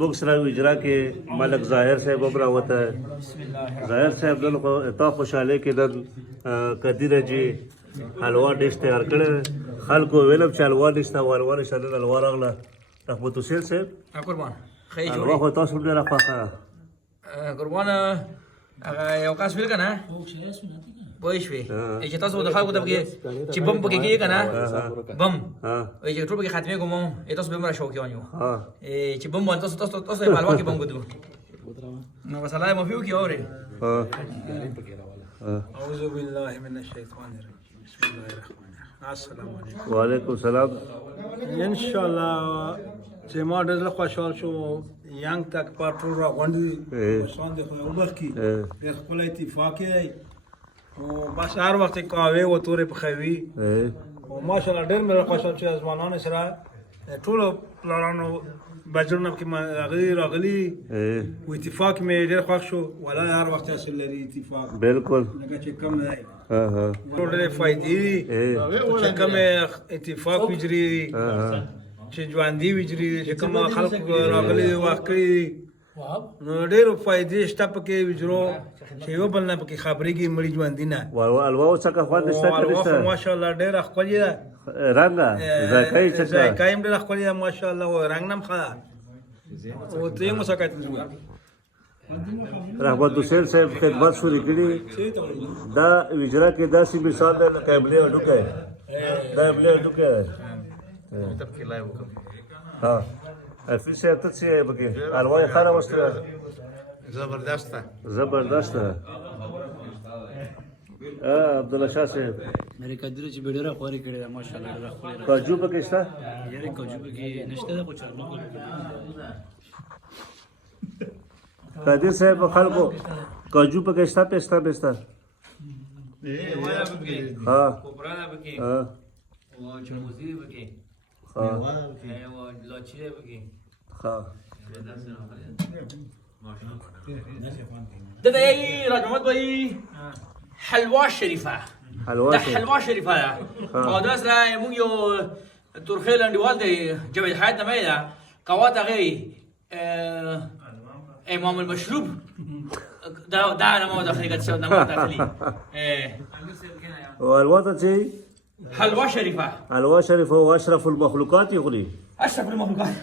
موږ سره اجرا کې ملک ظاهر صاحب هم راوته ظاهر صاحب نن خو تا خوشحالۍ کې نن کدیره جي حلوا ډیش تیار کړی خلکو ویلم چې حلوا ډیش ته حلوا نشته نن حلوا راغله رحمت حسین صاحب قربان خی حلوا خو تاسو هم ډېره خوښه قربان هغه یو کس ویل که نه پوه شوې چې تاسو د خلکو ته پکې چې بم پکې کېږي که نه بم چې ټول پکې خاتمې کوم تاسو به هم را شوقیان یو چې بم باندې تاسو یې په حلوا کې بم ګدو نو بس الله یې معافي وکړي اورې اعوذ بالله من الشیطان الرجیم بسم الله الرحمن الرحیم السلام علیکم وعلیکم السلام ان شاء الله چې ما ډېر خوشحال شو ینګ تک پاټرو را غونډي سان د خو وبخي په خپل اتفاق دی او بس هر وخت قهوه و تورې پخوي او ماشاءالله ډېر مې خوشحال چې ځوانانو سره ټول پلانونو بجرونه کې راغلي او اتفاق مې ډېر خوښ شو ولا هر وخت اصل لري اتفاق بالکل لکه چې کم نه ډېرې فایدې چې کوم اتفاق وجري چې ژوندي وجري چې کوم خلک راغلي وخت کړي نو ډېرو فایدې شته پکې وجرو چې یو بل نه پکې خبرېږي مړي ژوندي نه حلوا څنګه خوند شته که نشته ماشاءالله ډېره ښکلې ده رنګه ذایقه یې څنګه ذایقه یې هم ډېره ښکلې ده ماشاءالله او رنګ نه هم ښه ده او ته یې مسکت رحمت حسین صاحب خدمت شروع کړي دا وجرا کې داسې مثال دی لکه ابلی هډوکی دا ابلی هډوکی دی ها حفیظ صاحب ته څه یې پکې حلوا یې ښه راوستله زبردسته عبدالله شاه صاحب میرے قدر چې ډېره خواري کړې ده ماشاءالله ډېره خواري کاجو پکې شته یاره کاجو پکې نشته ده خو چارمغز قادر صاحب خلکو کاجو پکې شته پسته ها ها ها ده ای راجمت بایی حلوا شریفه ده حلوا شریفه ده او دا سره موږ یو ترخی لنډیوال دی جاوید حیات نامه یې ده قوات هغې امام المشروب دا نامه داخلي کړه نامه داخلي حلوا ته چې حلوا شریفه حلوا شریفه او اشرف المخلوقات یخوري اشرف المخلوقات